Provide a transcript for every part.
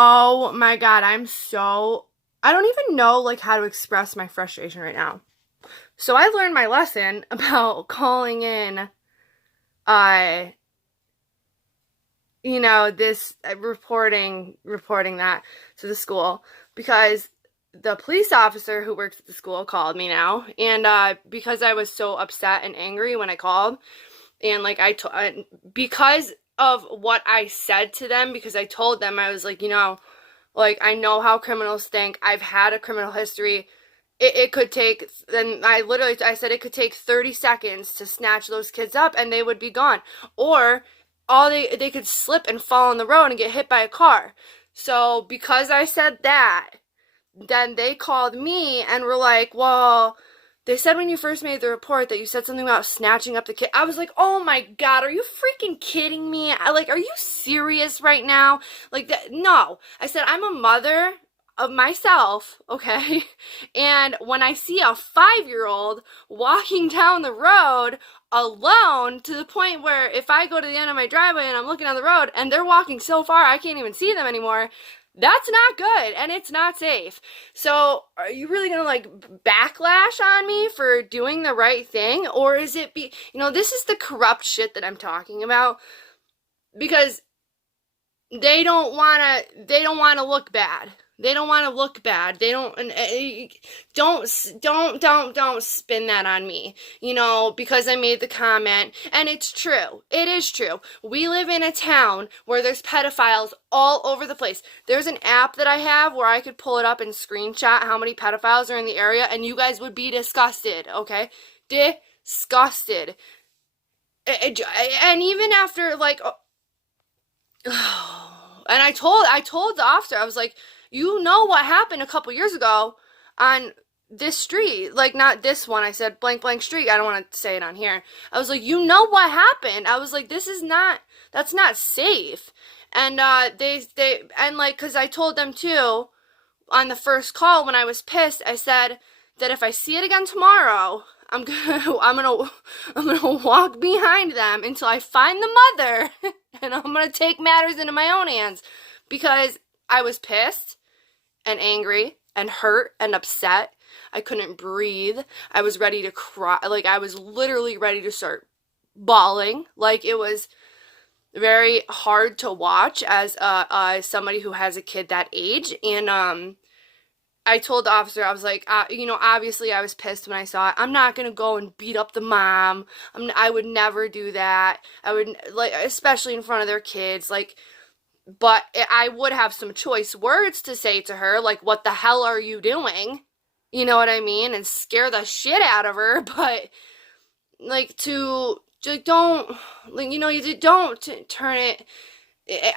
Oh my God, I don't even know like how to express my frustration right now. So I learned my lesson about calling in uh this reporting that to the school because the police officer who works at the school called me now, and because I was so upset and angry when I called, and like because of what I said to them, because I told them, I was like, like, I know how criminals think. I've had a criminal history. It could take, then I said it could take 30 seconds to snatch those kids up and they would be gone. Or they could slip and fall on the road and get hit by a car. So because I said that, then they called me and were like, well, they said when you first made the report that you said something about snatching up the kid. I was like, oh my God, are you freaking kidding me? Are you serious right now? Like, that, no. I said, I'm a mother of myself, okay? And when I see a 5-year-old walking down the road alone, to the point where if I go to the end of my driveway and I'm looking down the road and they're walking so far I can't even see them anymore, that's not good and it's not safe. So are you really gonna like backlash on me for doing the right thing? Or is it this is the corrupt shit that I'm talking about, because they don't wanna look bad. They don't want to look bad. They don't, and don't spin that on me, because I made the comment. And it's true. It is true. We live in a town where there's pedophiles all over the place. There's an app that I have where I could pull it up and screenshot how many pedophiles are in the area, and you guys would be disgusted, okay? Disgusted. And even after, like, and I told the officer, I was like, you know what happened a couple years ago on this street, like not this one. I said blank blank street. I don't want to say it on here. I was like, you know what happened. I was like, that's not safe. And and like, cause I told them too on the first call when I was pissed, I said that if I see it again tomorrow, I'm gonna walk behind them until I find the mother, and I'm gonna take matters into my own hands, because I was pissed and angry and hurt and upset. I couldn't breathe. I was ready to cry. Like, I was literally ready to start bawling. Like, it was very hard to watch as somebody who has a kid that age. And I told the officer, I was like, obviously I was pissed when I saw it. I'm not gonna go and beat up the mom. I would never do that. I would, like, especially in front of their kids, like. But I would have some choice words to say to her, like, what the hell are you doing? You know what I mean? And scare the shit out of her. But, like, don't, like, you don't turn it.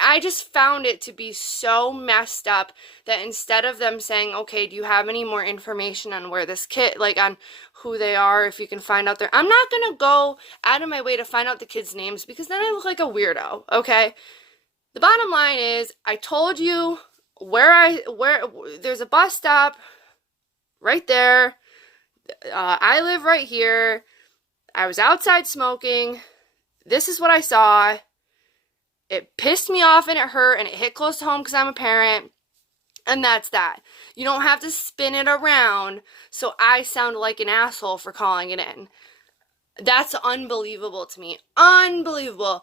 I just found it to be so messed up that instead of them saying, okay, do you have any more information on where this kid, like, on who they are, if you can find out I'm not gonna go out of my way to find out the kids' names, because then I look like a weirdo, okay? The bottom line is, I told you where there's a bus stop right there. I live right here. I was outside smoking. This is what I saw. It pissed me off and it hurt and it hit close to home because I'm a parent. And that's that. You don't have to spin it around so I sound like an asshole for calling it in. That's unbelievable to me. Unbelievable.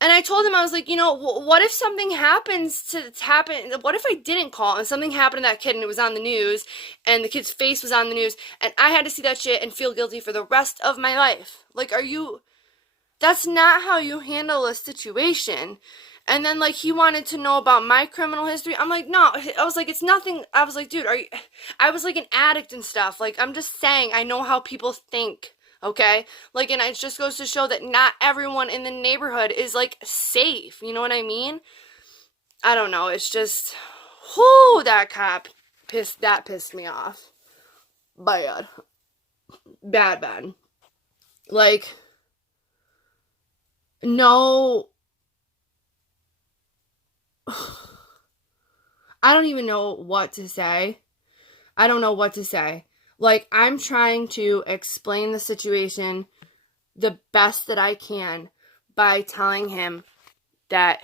And I told him, I was like, what if something what if I didn't call and something happened to that kid and it was on the news and the kid's face was on the news and I had to see that shit and feel guilty for the rest of my life? Like, that's not how you handle a situation. And then, like, he wanted to know about my criminal history. I'm like, no. I was like, it's nothing. I was like, dude, I was like an addict and stuff. Like, I'm just saying, I know how people think. Okay? Like, and it just goes to show that not everyone in the neighborhood is, like, safe. You know what I mean? I don't know. It's just, that cop pissed me off. Bad. Bad. Like, no. I don't even know what to say. I don't know what to say. Like, I'm trying to explain the situation the best that I can by telling him that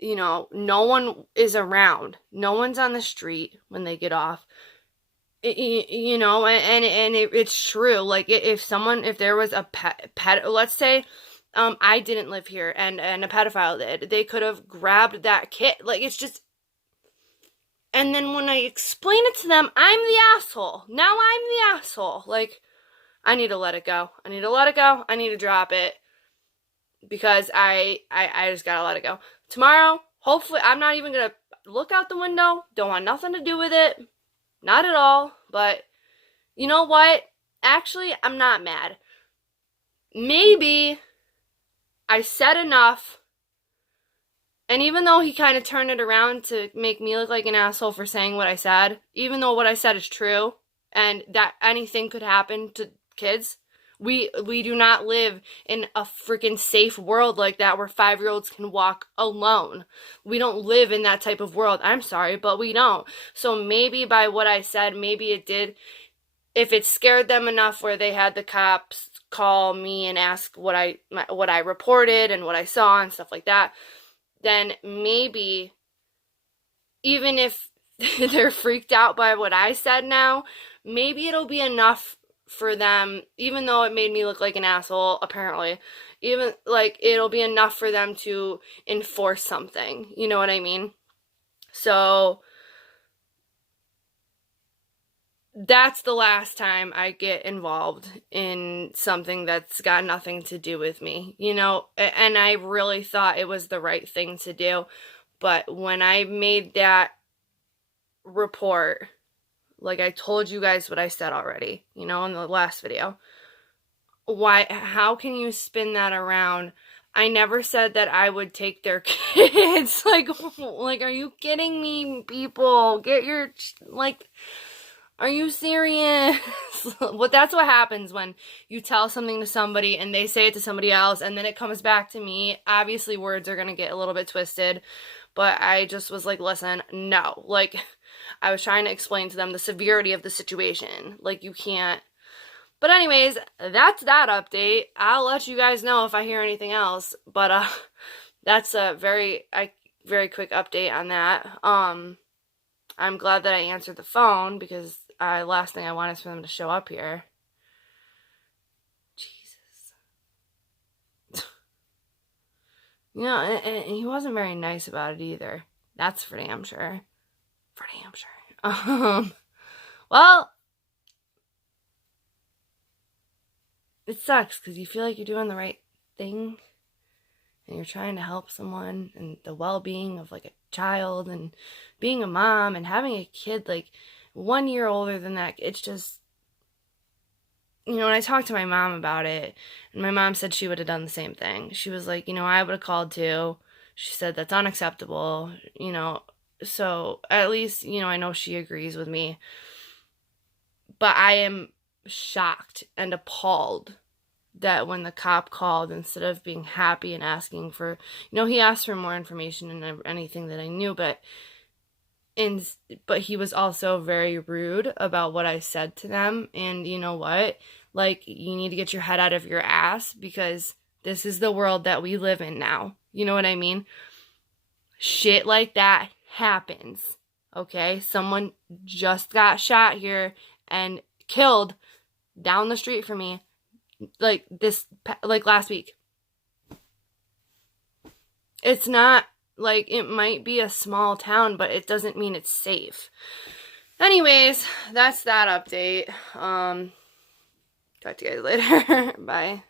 you know, no one is around. No one's on the street when they get off. You know, and it's true. Like, if there was a pet, let's say, I didn't live here and a pedophile did, they could have grabbed that kid. Like, it's just, and then when I explain it to them, I'm the asshole. Now I'm the asshole. Like, I need to let it go. I need to let it go. I need to drop it because I just gotta let it go. Tomorrow, hopefully, I'm not even gonna look out the window. Don't want nothing to do with it. Not at all, but you know what? Actually, I'm not mad. Maybe I said enough, and even though he kind of turned it around to make me look like an asshole for saying what I said, even though what I said is true, and that anything could happen to kids, we do not live in a freaking safe world like that where 5-year-olds can walk alone. We don't live in that type of world. I'm sorry, but we don't. So maybe by what I said, maybe it did, if it scared them enough where they had the cops call me and ask what I reported and what I saw and stuff like that, then maybe even if they're freaked out by what I said now, maybe it'll be enough for them, even though it made me look like an asshole, apparently, even, like, it'll be enough for them to enforce something, you know what I mean? So, that's the last time I get involved in something that's got nothing to do with me, you know, and I really thought it was the right thing to do, but when I made that report, like I told you guys what I said already, you know, in the last video. How can you spin that around? I never said that I would take their kids. Like, are you kidding me, people? Are you serious? Well, that's what happens when you tell something to somebody and they say it to somebody else and then it comes back to me. Obviously, words are going to get a little bit twisted, but I just was like, listen, no. Like, I was trying to explain to them the severity of the situation. Like, you can't. But anyways, that's that update. I'll let you guys know if I hear anything else. But that's a very quick update on that. I'm glad that I answered the phone because last thing I want is for them to show up here. Jesus. You know, and he wasn't very nice about it either. That's for damn sure. For damn sure. Well, it sucks because you feel like you're doing the right thing and you're trying to help someone and the well-being of like a child and being a mom and having a kid like 1 year older than that. It's just, you know, when I talked to my mom about it, and my mom said she would have done the same thing. She was like, you know, I would have called too. She said that's unacceptable, you know. So at least, you know, I know she agrees with me. But I am shocked and appalled that when the cop called, instead of being happy and asking for, you know, he asked for more information and anything that I knew, but he was also very rude about what I said to them. And you know what? Like, you need to get your head out of your ass because this is the world that we live in now. You know what I mean? Shit like that happens, okay? Someone just got shot here and killed down the street from me, like last week. It's not, like, it might be a small town, but it doesn't mean it's safe. Anyways, that's that update. Talk to you guys later. Bye.